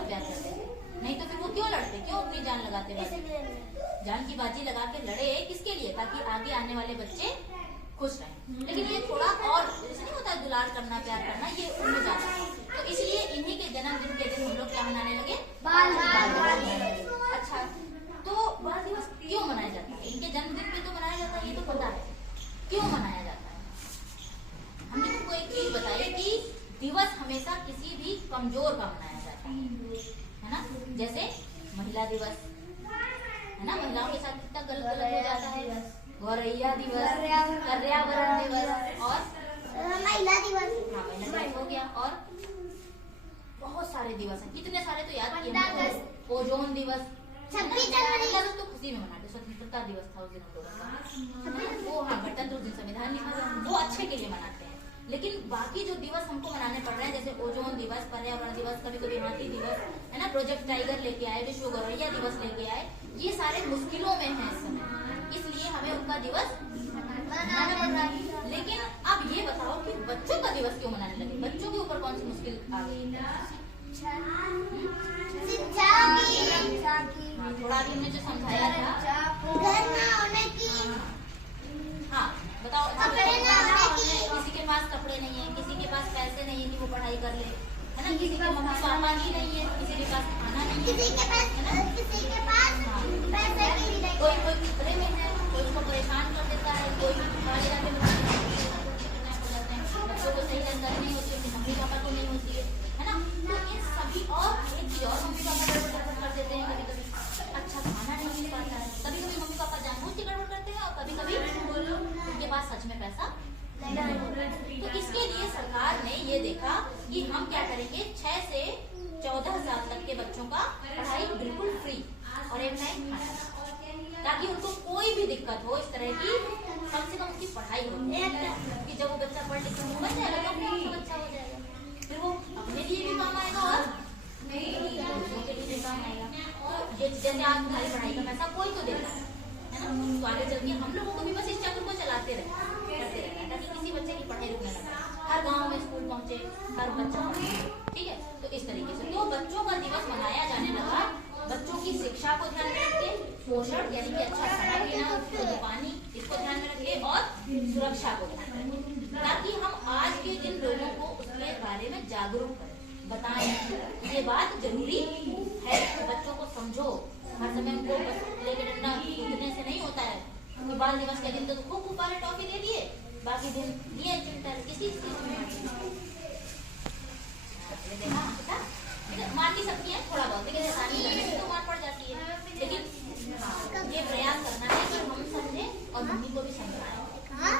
बहुत प्यार करते थे, नहीं तो फिर वो क्यों लड़ते, क्यों अपनी जान लगाते, जान की बाजी लगा के लड़े किसके लिए, ताकि आगे आने वाले बच्चे खुश रहें। लेकिन ये थोड़ा और जैसे नहीं होता दुलार करना, प्यार करना, ये उनमें ज्यादा है। तो इसलिए इन्हीं के जन्मदिन के दिन हम लोग क्या मनाने लगे, बाल दिवस। अच्छा, तो बाल दिवस क्यों मनाया जाता है? इनके जन्मदिन पे तो मनाया जाता है, ये तो पता है, क्यों मनाया जाता है? हमने तुमको एक चीज बताई कि दिवस हमेशा किसी भी कमजोर का मनाया जाता है ना। जैसे महिला दिवस है ना, महिलाओं के साथ कितना गलत गलत हो जाता है, गौरैया दिवस, पर्यावरण दिवस और महिला दिवस। हाँ, महिला दिवस हो गया, और बहुत सारे दिवस हैं, कितने सारे तो याद किए, ओजोन दिवस, 26 जनवरी तो खुशी में मनाते, स्वतंत्रता दिवस था उस दिन हम लोगों का, वो हाँ गणतंत्र दिन संविधान लिखा था, वो अच्छे के लिए मनाते हैं। लेकिन बाकी जो दिवस हमको मनाने पड़ रहे हैं, जैसे ओजोन दिवस, पर्यावरण दिवस, कभी कभी हाथी दिवस है ना, प्रोजेक्ट टाइगर लेके आए, विश्व गौरैया दिवस लेके आए, ये सारे मुश्किलों में हैं इस समय, इसलिए हमें उनका दिवस मनाना पड़ रहा है। लेकिन अब ये बताओ कि बच्चों का दिवस क्यों मनाने लगे, बच्चों के ऊपर कौन सी मुश्किल आ गई? थोड़ा भी हमने जो समझाया था, घर ना होने की, हाँ बताओ, कपड़े ना होने की, किसी के पास कपड़े नहीं है, किसी के पास पैसे नहीं है कि वो पढ़ाई कर ले, है ना, किसी के मम्मी पापा ही नहीं है, किसी के पास खाना नहीं है, किसी के पास पैसे की भी नहीं। कोई कोई खतरे में है, कोई उसको परेशान कर देता है, कोई बच्चों को सही जानकारी नहीं होती, उनके मम्मी पापा को नहीं होती है ना। तो इन सभी और एक चीज और, मम्मी पापा गड़बड़ कर देते हैं, कभी कभी अच्छा खाना नहीं मिल पाता है, कभी कभी मम्मी पापा जानबूझ के गड़बड़ करते हैं, और कभी कभी उनके पास सच में पैसा नहीं होता। तो इसके लिए सरकार ने ये देखा कि हम क्या करेंगे, 6 से 14 साल तक के बच्चों का पढ़ाई बिल्कुल फ्री और एक टाइम खाना, ताकि उनको कोई भी दिक्कत हो इस तरह की, कम से कम उसकी पढ़ाई हो, कि जब वो बच्चा पढ़ लिख बन जाएगा तो अपना बच्चा हो जाएगा, फिर वो अपने लिए भी काम आएगा और दूसरों के लिए भी काम आएगा। तो जैसे आज तुम्हारी पढ़ाई का पैसा कोई तो देता है ना, तो आगे चल के हम लोगों को भी बस इस चक्र को चलाते रहना, करते रहना, ताकि किसी बच्चे की पढ़ाई रुकने लगे, हर गाँव में स्कूल पहुँचे, हर बच्चा पढ़े, ठीक है। तो इस तरीके से तो बच्चों का दिवस मनाया जाने लगा, बच्चों की शिक्षा को ध्यान में रख के, पोषण यानी कि अच्छा खाना पीना, शुद्ध पानी, इसको ध्यान में रखे, और सुरक्षा को ध्यान में रखें, ताकि हम आज के दिन लोगों को उसके बारे में जागरूक करें, बताएं ये बात जरूरी है, तो बच्चों को समझो, हर समय उनको लेके डंडा कूदने से नहीं होता है। बाल दिवस के दिन तो खूब खूब टॉफी दे दिए, बाकी दिन दिए चिंता किसी चीज में मारती सकती है थोड़ा बहुत, लेकिन आसानी करने से तो मार पड़ जाती है। लेकिन ये प्रयास करना है कि हम समझे और मम्मी को भी समझाएं,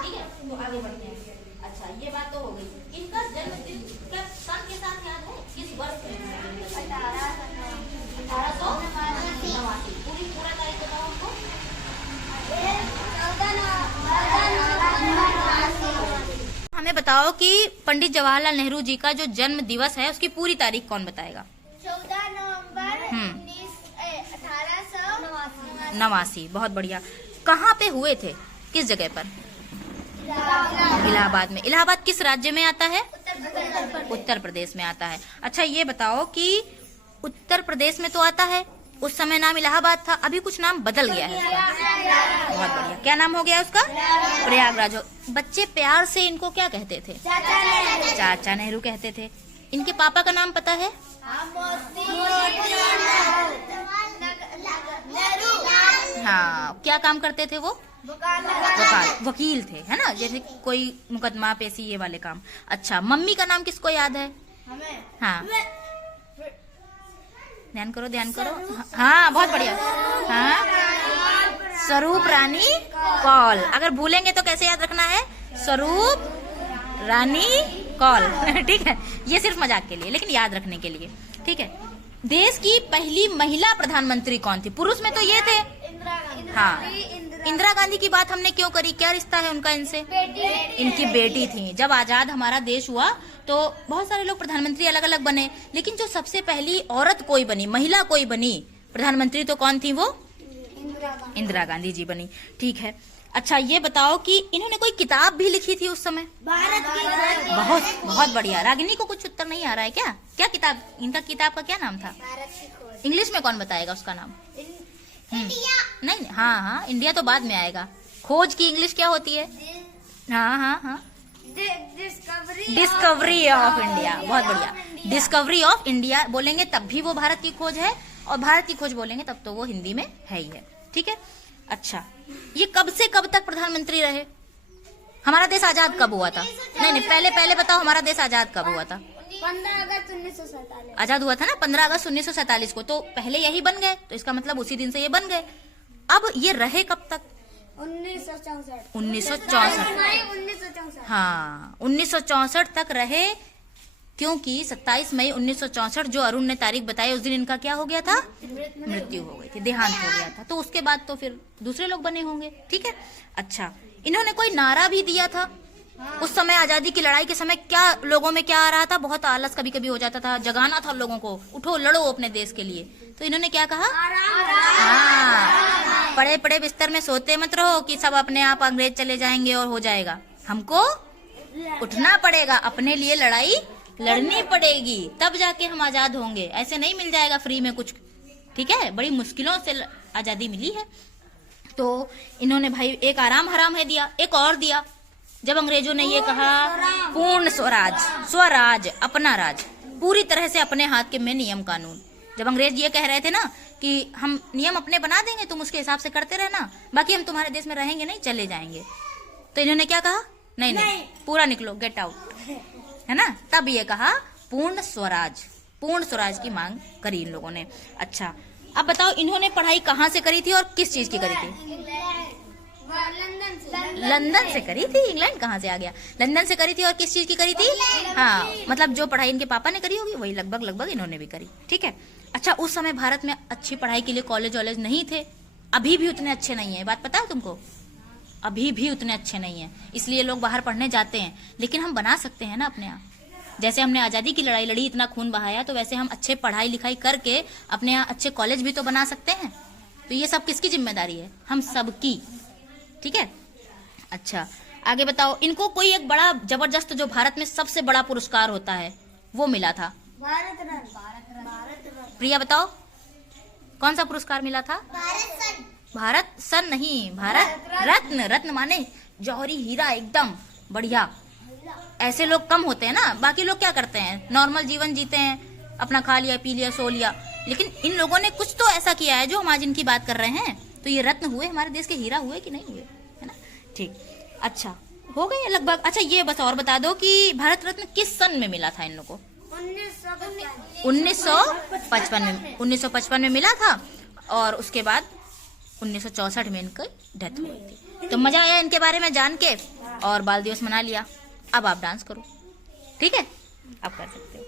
ठीक है। तो आगे बढ़ते हैं। अच्छा, ये बात तो हो गई, इनका जन्मदिन क्या सन के साथ याद है, किस वर्ष में? 1889। पूरा तारीख बताओ हमको। हमें बताओ कि पंडित जवाहरलाल नेहरू जी का जो जन्म दिवस है उसकी पूरी तारीख कौन बताएगा? 14 नवंबर 1889। बहुत बढ़िया। कहाँ पे हुए थे, किस जगह पर? इलाहाबाद में। इलाहाबाद किस राज्य में आता है? उत्तर प्रदेश में आता है। अच्छा, ये बताओ कि उत्तर प्रदेश में तो आता है, उस समय नाम इलाहाबाद था, अभी कुछ नाम बदल गया है उसका। बहुत बढ़िया। क्या नाम हो गया उसका? प्रयागराज। बच्चे प्यार से इनको क्या कहते थे? चाचा नेहरू कहते थे। इनके पापा का नाम पता है? हाँ, क्या काम करते थे वो? वकील थे, है ना, जैसे कोई मुकदमा पेशी ये वाले काम। अच्छा, मम्मी का नाम किसको याद है? हाँ, ध्यान करो ध्यान करो। हाँ, बहुत बढ़िया। हाँ, स्वरूप रानी कौल। अगर भूलेंगे तो कैसे याद रखना है? स्वरूप रानी कौल। ठीक है, ये सिर्फ मजाक के लिए, लेकिन याद रखने के लिए, ठीक है। देश की पहली महिला प्रधानमंत्री कौन थी? पुरुष में तो ये थे। हाँ, इंदिरा गांधी की बात हमने क्यों करी, क्या रिश्ता है उनका इनसे? इनकी बेटी थी। जब आजाद हमारा देश हुआ तो बहुत सारे लोग प्रधानमंत्री अलग अलग बने, लेकिन जो सबसे पहली औरत कोई बनी, महिला कोई बनी प्रधानमंत्री, तो कौन थी वो? इंदिरा गांधी जी बनी। ठीक है। अच्छा, ये बताओ कि इन्होंने कोई किताब भी लिखी थी उस समय? भारत की बहुत बहुत बढ़िया। रागिनी को कुछ उत्तर नहीं आ रहा है क्या? क्या किताब, इनका किताब का क्या नाम था? भारत की खोज। इंग्लिश में कौन बताएगा उसका नाम? इंडिया। नहीं, हाँ हाँ, इंडिया तो बाद में आएगा। खोज की इंग्लिश क्या होती है? हाँ हाँ हाँ, डिस्कवरी ऑफ इंडिया। बहुत बढ़िया, डिस्कवरी ऑफ इंडिया बोलेंगे तब भी वो भारत की खोज है, और भारत की खोज बोलेंगे तब तो वो हिंदी में है ही है। ठीक है। अच्छा, ये कब से कब तक प्रधानमंत्री रहे? हमारा देश आजाद कब हुआ था? नहीं, पहले बताओ, हमारा देश आजाद कब हुआ था? 15 अगस्त 1947। आजाद हुआ था ना 15 अगस्त 1947 को, तो पहले यही बन गए, तो इसका मतलब उसी दिन से ये बन गए। अब ये रहे कब तक? 1964। 1964। हाँ, 1964 तक रहे, क्योंकि 27 मई 1964 जो अरुण ने तारीख बताई, उस दिन इनका क्या हो गया था? मृत्यु हो गई थी, देहांत हो गया था। तो उसके बाद तो फिर दूसरे लोग बने होंगे। ठीक है। अच्छा, इन्होंने कोई नारा भी दिया था उस समय, आजादी की लड़ाई के समय। क्या लोगों में क्या आ रहा था? बहुत आलस कभी कभी हो जाता था, जगाना था लोगों को, उठो लड़ो अपने देश के लिए। तो इन्होंने क्या कहा? हाँ, पड़े पड़े बिस्तर में सोते मत रहो कि सब अपने आप अंग्रेज चले जाएंगे और हो जाएगा। हमको उठना पड़ेगा, अपने लिए लड़ाई लड़नी पड़ेगी, तब जाके हम आजाद होंगे। ऐसे नहीं मिल जाएगा फ्री में कुछ। ठीक है, बड़ी मुश्किलों से आजादी मिली है। तो इन्होंने भाई एक आराम हराम है दिया, एक और दिया। जब अंग्रेजों ने ये कहा पूर्ण स्वराज, स्वराज, अपना राज, पूरी तरह से अपने हाथ के में नियम कानून। जब अंग्रेज ये कह रहे थे ना कि हम नियम अपने बना देंगे, तुम उसके हिसाब से करते रहना, बाकी हम तुम्हारे देश में रहेंगे नहीं, चले जाएंगे। तो इन्होंने क्या कहा? नहीं, पूरा निकलो, गेट आउट, है ना। तब ये कहा पूर्ण स्वराज, पूर्ण स्वराज की मांग करी इन लोगों ने। अच्छा, अब बताओ इन्होंने पढ़ाई कहाँ से करी थी और किस चीज की करी थी? लंदन से करी थी। इंग्लैंड कहाँ से आ गया? लंदन से करी थी। और किस चीज की करी थी? हाँ, मतलब जो पढ़ाई इनके पापा ने करी होगी वही लगभग इन्होंने भी करी। ठीक है। अच्छा, उस समय भारत में अच्छी पढ़ाई के लिए कॉलेज वॉलेज नहीं थे, अभी भी उतने अच्छे नहीं है, बात पता है तुमको? अभी भी उतने अच्छे नहीं है, इसलिए लोग बाहर पढ़ने जाते हैं। लेकिन हम बना सकते हैं ना अपने यहाँ। जैसे हमने आजादी की लड़ाई लड़ी, इतना खून बहाया, तो वैसे हम अच्छे पढ़ाई लिखाई करके अपने यहाँ अच्छे कॉलेज भी तो बना सकते हैं। तो ये सब किसकी जिम्मेदारी है? हम सबकी। ठीक है। अच्छा, आगे बताओ। इनको कोई एक बड़ा जबरदस्त, जो भारत में सबसे बड़ा पुरस्कार होता है, वो मिला था। भारत रत्न। प्रिया बताओ, कौन सा पुरस्कार मिला था? भारत सन नहीं, भारत रत्न। रत्न माने जौहरी हीरा, एकदम बढ़िया। ऐसे लोग कम होते हैं ना। बाकी लोग क्या करते हैं? नॉर्मल जीवन जीते हैं, अपना खा लिया, पी लिया, सो लिया। लेकिन इन लोगों ने कुछ तो ऐसा किया है जो हम आज इनकी बात कर रहे हैं। तो ये रत्न हुए, हमारे देश के हीरा हुए कि नहीं हुए, है ना। ठीक। अच्छा, हो गए लगभग। अच्छा, ये बस और बता दो कि भारत रत्न किस सन में मिला था इन लोगों को? 1955 में। 1955 में मिला था, और उसके बाद 1964 में इनकी डेथ हुई थी। तो मजा आया इनके बारे में जान के, और बाल दिवस मना लिया। अब आप डांस करो। ठीक है, आप कर सकते हो।